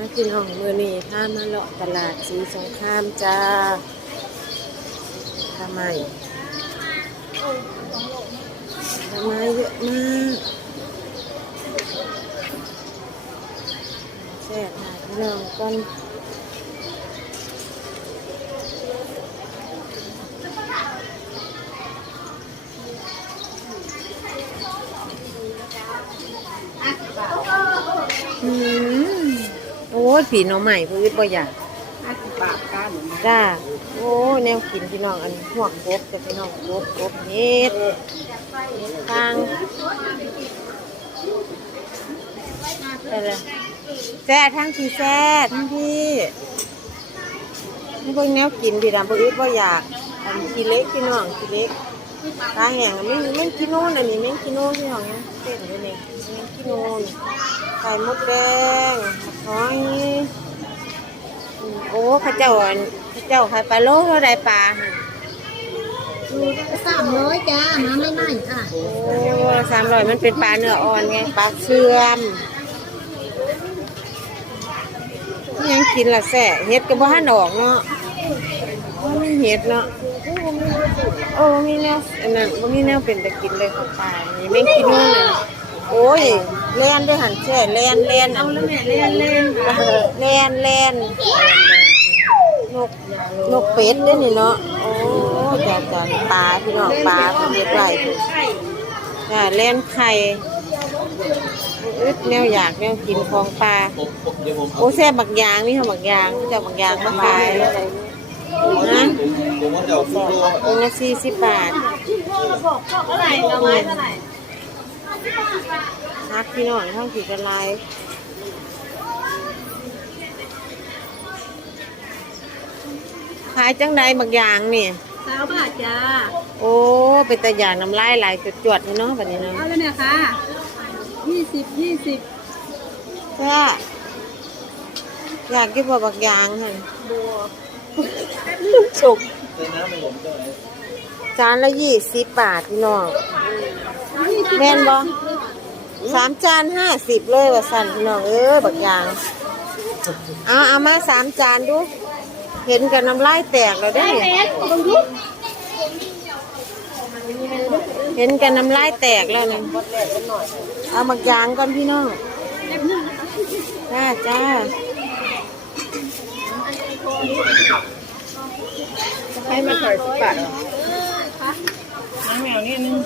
าพี่น้องมือนี้ามาเลาะตลาดสีสงครามจ้าทำไมทำไมเยอะมากแซ่บหาพี่น้องก้อน ยผีหน้องใหม่พื้นบ่อยากห้าสิบบาทค่ะหนูนะจ้า โอ้แนวกินพี่น้องอันหัวกบจะพี่น้องกบกบเฮ็ดทางไปเลยแซ่ทั้งที่แซ่ทั้งที่นี่เพิ่งแนวกินพี่ดำเพิ่งอึดว่าอยากอันขี้เล็กพี่น้องขี้เล็กตาแห้งอะไม่แม่งกินโน่นอันนี้แม่งกินโน่นพี่น้องเนี่ยเต้นเลยนี่แม่งกินโน่นไก่มดแดงหอย อื มโอ้เข้าเจ้าอันเข้าเจ้าขายปลาโลเท่าไรปลาหั่นสามร้อยจ้ามาไม่ไม่ค่ะโอ้สามร้อยมันเป็นปลาเนื้ออ่อนไงปลาเชื่อมนี่ยังกินละแส่เฮ็ดก็บ่ทันออกเนาะว่ามันเฮ็ดเนาะโอ้มีแนวอันนั้นบ่มีแนวเป็นตะกินเลยของปลานี่แม่งกินนู่นน่ะโอ้ยแล่นด้วยหันแช่แล่นแล่นเอาแล้วแม่แล่นแล่นแล่นแล่นน กนกเป็ดเด้นี่เนาะโอ้จ้าจ้าปลาพี่น้องปลาเพิ่นเฮ็ดไว้พุ่นจ้าเล่นไข่อึดแนวอยากแนวกินของปลาโอ้แซ่บบักยางนี่ค่ะบักยางเจ้าบักยางมาขายนะผมว่าจะเอาฟูโรองค์ละสี่สิบบาทเท่าไหร่เราไม้เท่าไหร่ฮักพี่น้องท่องสีกันลาย ขายจังใดบักยางนี่สามบาทจ้าโอ้เป็นตะยางน้ำลายไหลจวดๆนี่เนาะแบบนี้เนาะเอาแล้วเนี่ยค่ะยี่สิบยี่สิบจ้าอยากกินบ่บักยางหั่นสุกใส่น้ำไม่หลงเท่าไหร่จานละยี่สิบบาทพี่น้องแม่นบ่สามจานห้าสิบเลยว่าสั่นพี่น้องเออบักยางเอาเอามาสามจานดู เห็นกันน้ำลายแตกแล้วได้เนี่ยเห็นกันน้ำลายแตกแล้วเนี่ยเอาบักยางก่อนพี่น้องจ้าจ้าให้มาขายสิบบาทน้ำแมวนี่นึง